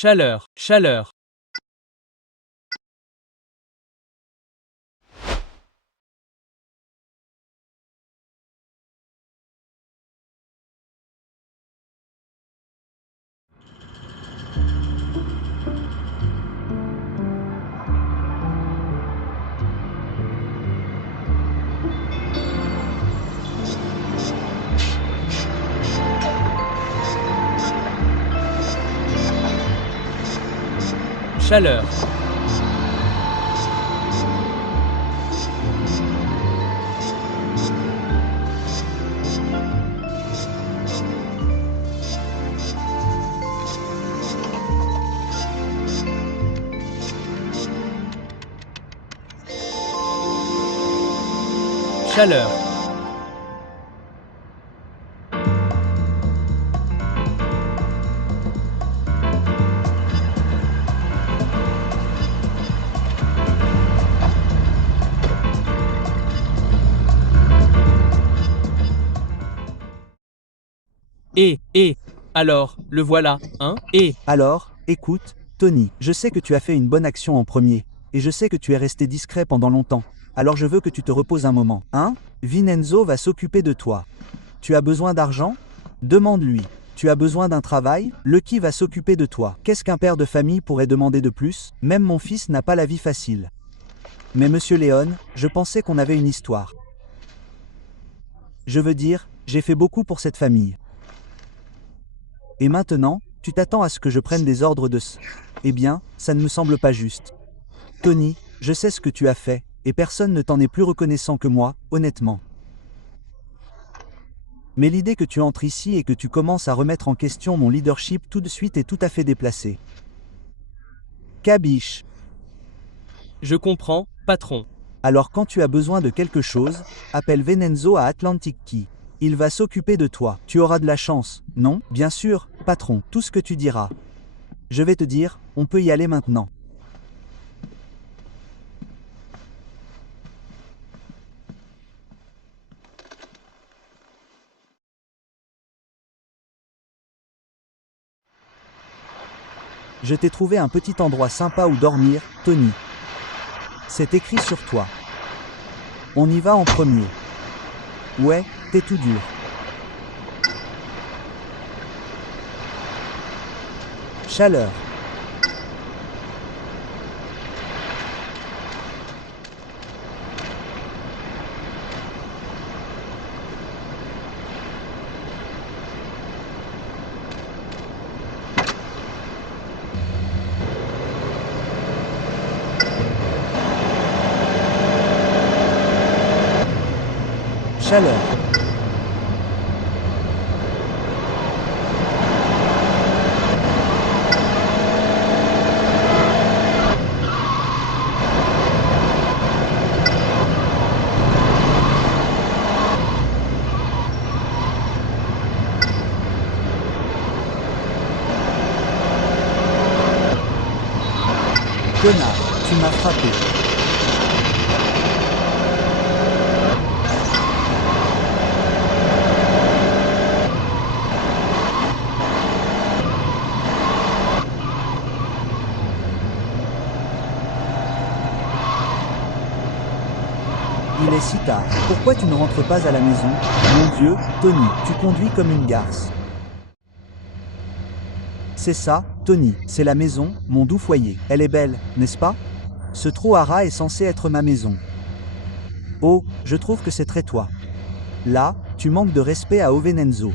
Chaleur, chaleur. Chaleur. Chaleur. Alors, le voilà, hein? Alors, écoute, Tony, je sais que tu as fait une bonne action en premier, et je sais que tu es resté discret pendant longtemps. Alors je veux que tu te reposes un moment. Hein? Vincenzo va s'occuper de toi. Tu as besoin d'argent? Demande-lui. Tu as besoin d'un travail? Lucky va s'occuper de toi. Qu'est-ce qu'un père de famille pourrait demander de plus? Même mon fils n'a pas la vie facile. Mais monsieur Léon, je pensais qu'on avait une histoire. Je veux dire, j'ai fait beaucoup pour cette famille. Et maintenant, tu t'attends à ce que je prenne des ordres de ce... Eh bien, ça ne me semble pas juste. Tony, je sais ce que tu as fait, et personne ne t'en est plus reconnaissant que moi, honnêtement. Mais l'idée que tu entres ici et que tu commences à remettre en question mon leadership tout de suite est tout à fait déplacée. Cabiche. Je comprends, patron. Alors quand tu as besoin de quelque chose, appelle Vincenzo à Atlantic Key. Il va s'occuper de toi. Tu auras de la chance, non? Bien sûr, patron, tout ce que tu diras. Je vais te dire, on peut y aller maintenant. Je t'ai trouvé un petit endroit sympa où dormir, Tony. C'est écrit sur toi. On y va en premier. Ouais, t'es tout dur. Chaleur. Chaleur. Connard, tu m'as frappé. Il est si tard. Pourquoi tu ne rentres pas à la maison? Mon Dieu, Tony, tu conduis comme une garce. C'est ça, Tony, c'est la maison, mon doux foyer. Elle est belle, n'est-ce pas? Ce trou à rats est censé être ma maison. Oh, je trouve que c'est très toi. Là, tu manques de respect à Ovenenzo.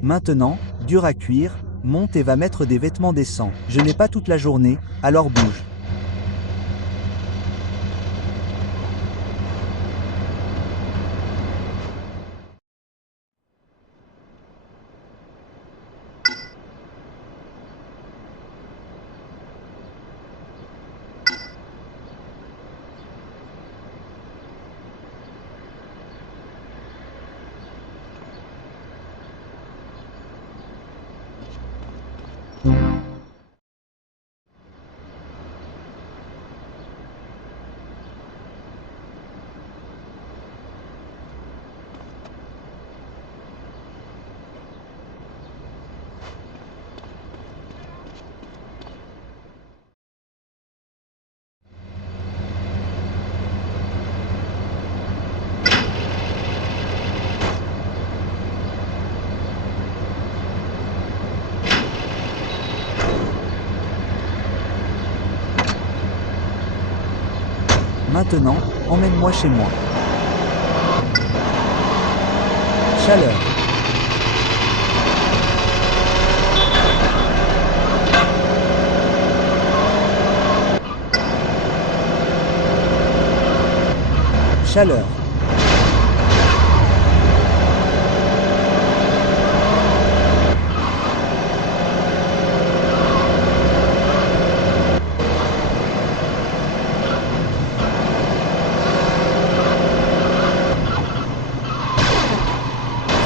Maintenant, dur à cuire, monte et va mettre des vêtements décents. Je n'ai pas toute la journée, alors bouge. Maintenant, emmène-moi chez moi. Chaleur. Chaleur.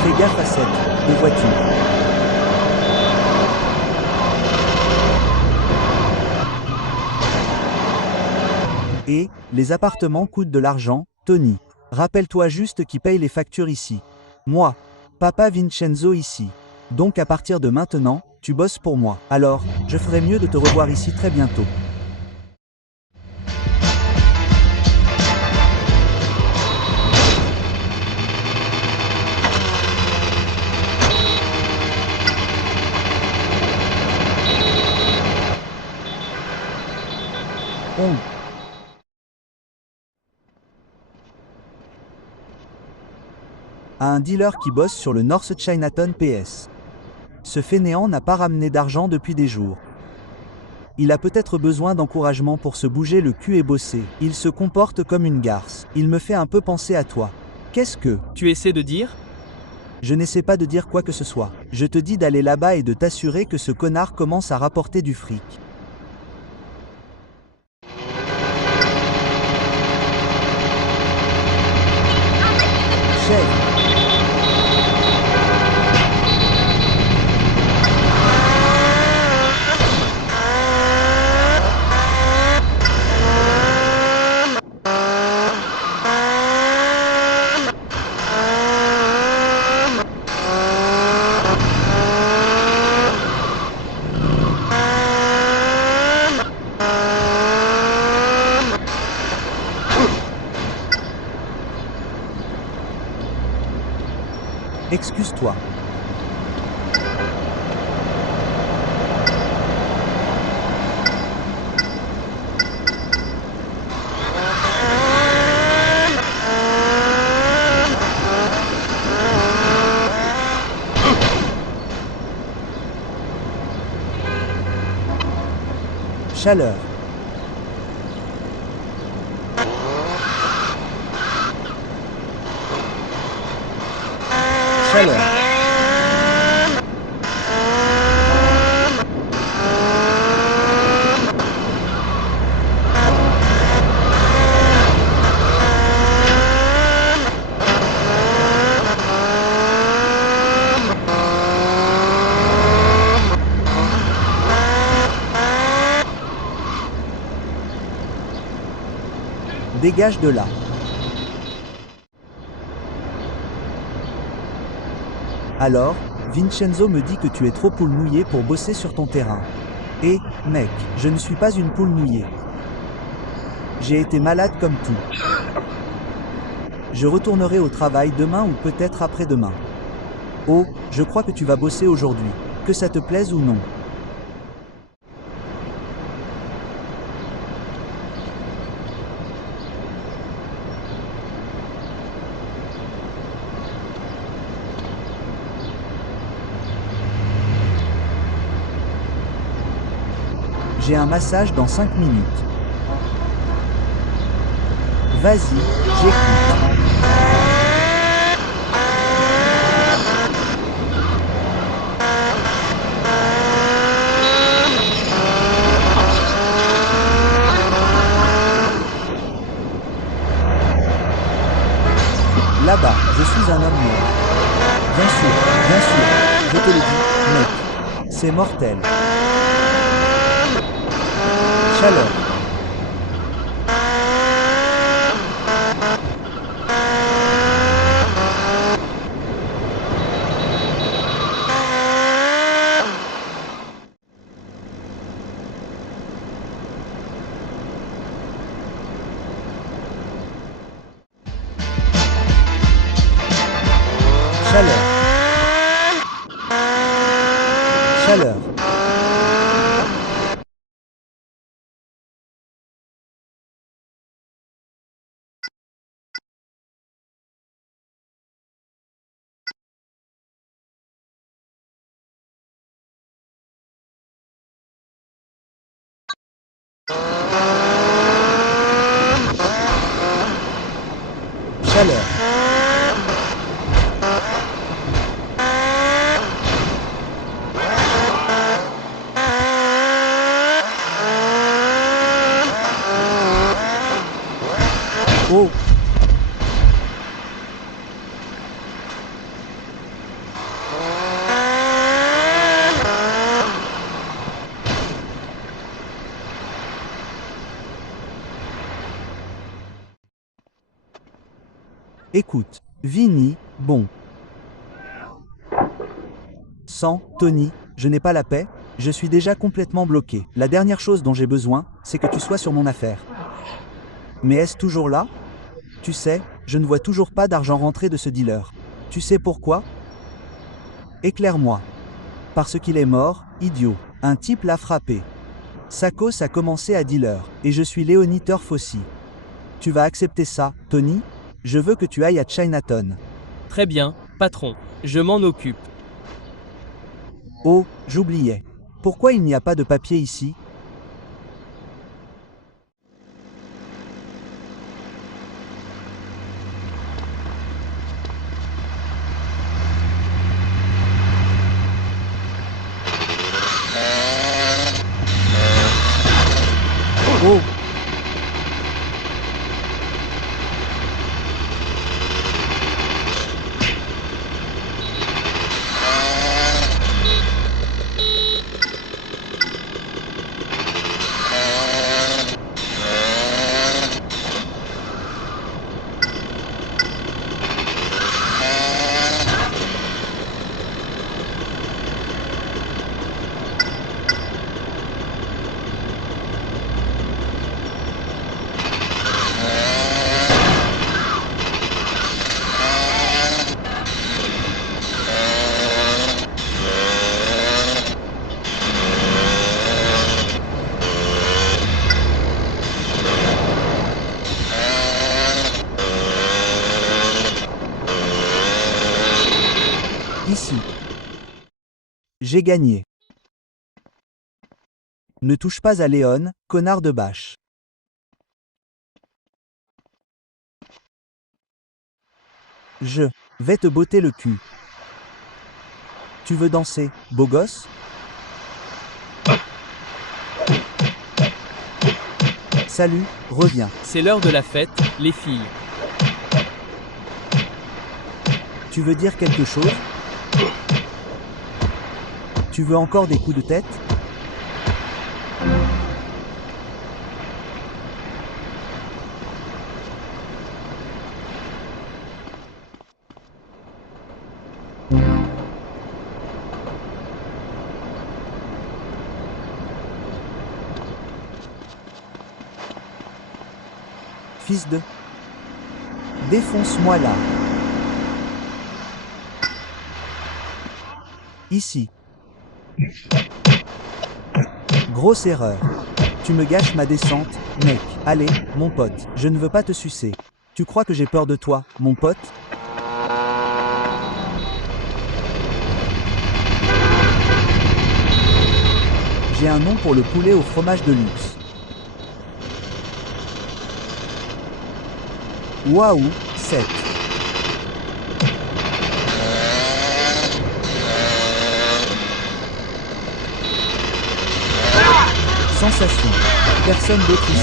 Fais gaffe à cette voiture. Et, les appartements coûtent de l'argent, Tony. Rappelle-toi juste qui paye les factures ici. Moi. Papa Vincenzo ici. Donc à partir de maintenant, tu bosses pour moi. Alors, je ferais mieux de te revoir ici très bientôt. On. À un dealer qui bosse sur le North Chinatown PS. Ce fainéant n'a pas ramené d'argent depuis des jours. Il a peut-être besoin d'encouragement pour se bouger le cul et bosser. Il se comporte comme une garce. Il me fait un peu penser à toi. Qu'est-ce que... Tu essaies de dire? Je n'essaie pas de dire quoi que ce soit. Je te dis d'aller là-bas et de t'assurer que ce connard commence à rapporter du fric. Chef. Excuse-toi. Chaleur. Chaleur. Dégage de là. Alors, Vincenzo me dit que tu es trop poule mouillée pour bosser sur ton terrain. Et, mec, je ne suis pas une poule mouillée. J'ai été malade comme tout. Je retournerai au travail demain ou peut-être après-demain. Oh, je crois que tu vas bosser aujourd'hui, que ça te plaise ou non. J'ai un massage dans 5 minutes. Vas-y, j'écoute. Là-bas, je suis un homme mort. Bien sûr, je te le dis, mec. C'est mortel. Chaleur. Chaleur. Chaleur. Chaleur. Oh. Écoute, Vinny, bon. Sans, Tony, je n'ai pas la paix, je suis déjà complètement bloqué. La dernière chose dont j'ai besoin, c'est que tu sois sur mon affaire. Mais est-ce toujours là? Tu sais, je ne vois toujours pas d'argent rentrer de ce dealer. Tu sais pourquoi? Éclaire-moi. Parce qu'il est mort, idiot. Un type l'a frappé. Sakos a commencé à dealer, et je suis Léonie Turf aussi. Tu vas accepter ça, Tony? Je veux que tu ailles à Chinatown. Très bien, patron. Je m'en occupe. Oh, j'oubliais. Pourquoi il n'y a pas de papier ici? Oh! Ici. J'ai gagné. Ne touche pas à Léon, connard de bâche. Je vais te botter le cul. Tu veux danser, beau gosse? Salut, reviens. C'est l'heure de la fête, les filles. Tu veux dire quelque chose? Tu veux encore des coups de tête? Fils de... Défonce-moi là. Ici. Grosse erreur. Tu me gâches ma descente, mec. Allez, mon pote, je ne veux pas te sucer. Tu crois que j'ai peur de toi, mon pote? J'ai un nom pour le poulet au fromage de luxe. Waouh, 7. Sensation. Personne d'autre ici.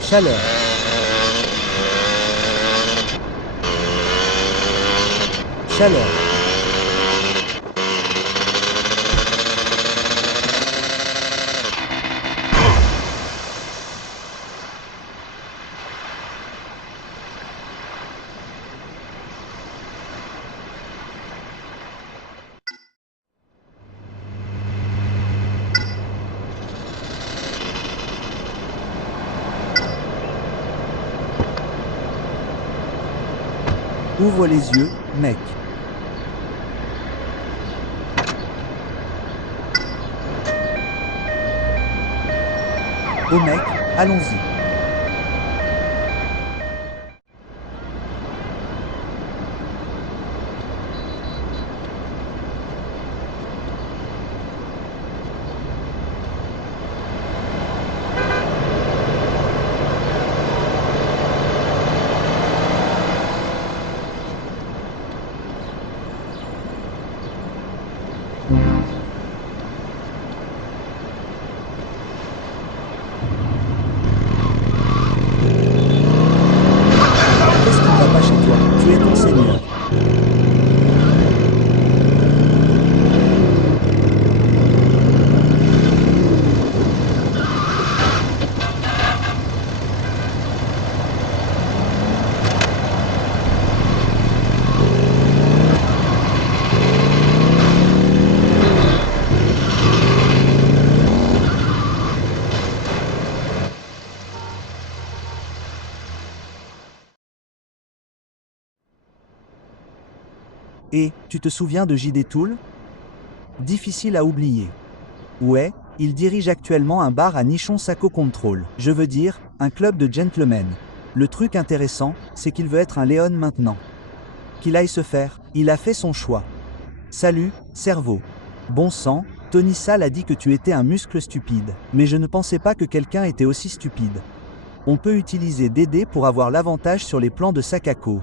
Chaleur. Chaleur. Ouvre les yeux, mec. Oh mec, allons-y. Qu'est-ce qui ne va pas chez toi? Tu es ton seigneur. Et, tu te souviens de J.D. Toole? Difficile à oublier. Ouais, il dirige actuellement un bar à Nichon Sako Control. Je veux dire, un club de gentlemen. Le truc intéressant, c'est qu'il veut être un Léon maintenant. Qu'il aille se faire, il a fait son choix. Salut, cerveau. Bon sang, Tony Sal a dit que tu étais un muscle stupide. Mais je ne pensais pas que quelqu'un était aussi stupide. On peut utiliser DD pour avoir l'avantage sur les plans de Sakako.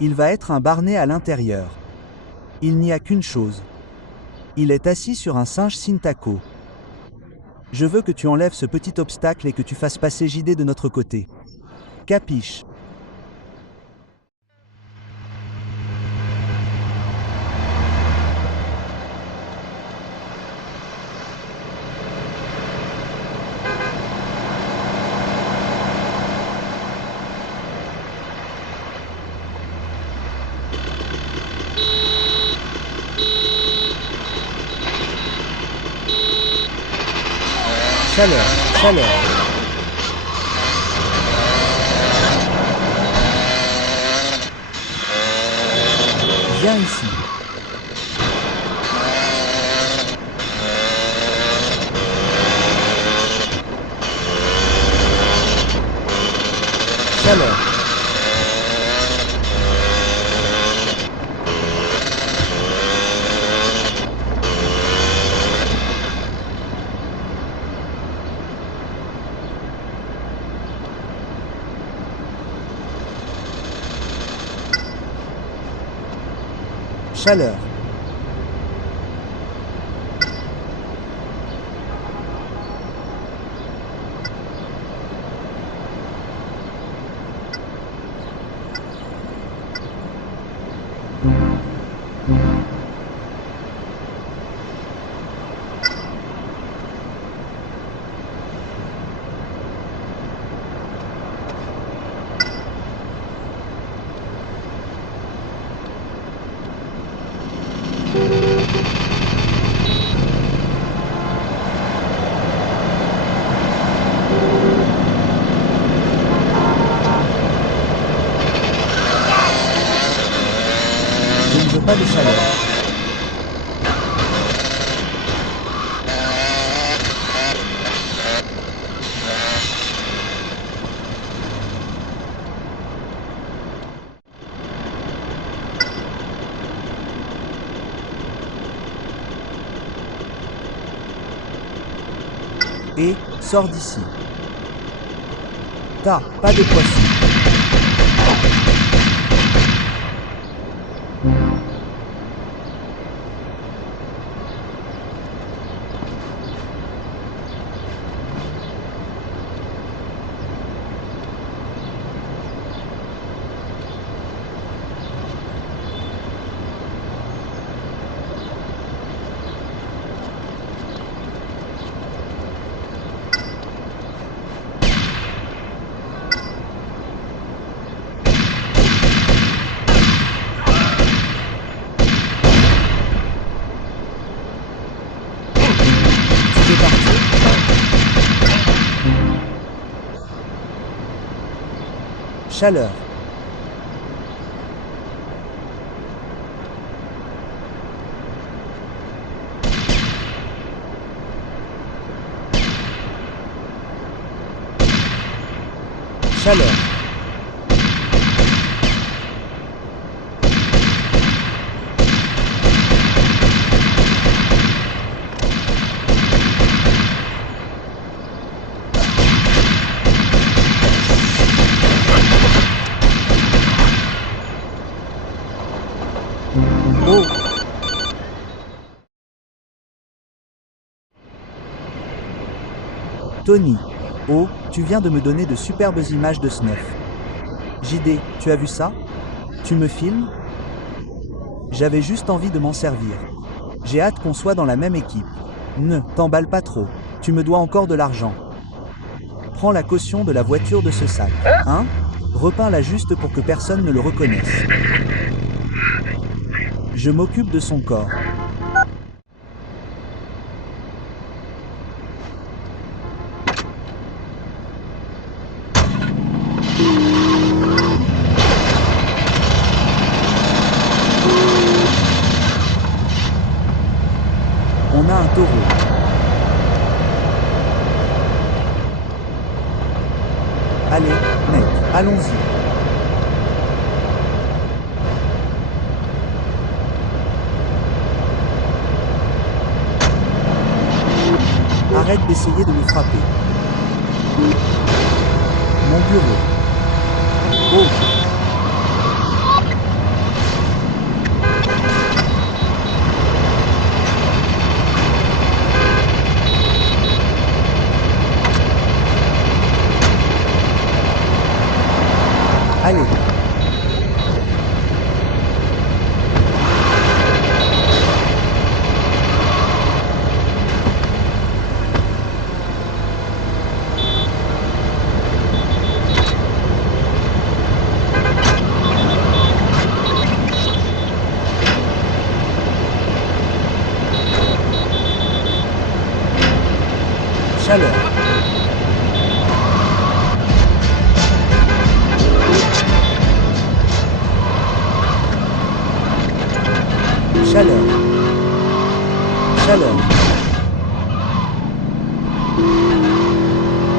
Il va être un barnet à l'intérieur. Il n'y a qu'une chose. Il est assis sur un singe Sintako. Je veux que tu enlèves ce petit obstacle et que tu fasses passer JD de notre côté. Capiche? Chaleur, chaleur. Viens ici. Chaleur. Chaleur. Je ne veux pas de chaleur. Et, sors d'ici. Pas de poisson. Tu veux partir? Chaleur. Chaleur. Oh! Tony. Oh, tu viens de me donner de superbes images de Snuff. JD, tu as vu ça? Tu me filmes? J'avais juste envie de m'en servir. J'ai hâte qu'on soit dans la même équipe. Ne t'emballe pas trop. Tu me dois encore de l'argent. Prends la caution de la voiture de ce sac. Hein? Repeins-la juste pour que personne ne le reconnaisse. Je m'occupe de son corps. On a un taureau. Allez, mec, allons-y. Arrête d'essayer de me frapper. Mon bureau. Oh! Allez. Chaleur. Chaleur. Chaleur.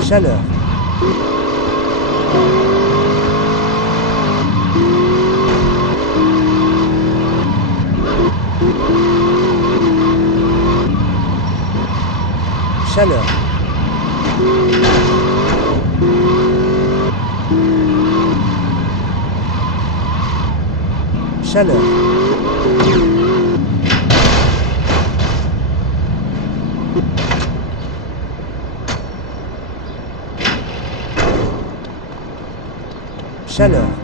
Chaleur. Chaleur. Chaleur. Chaleur.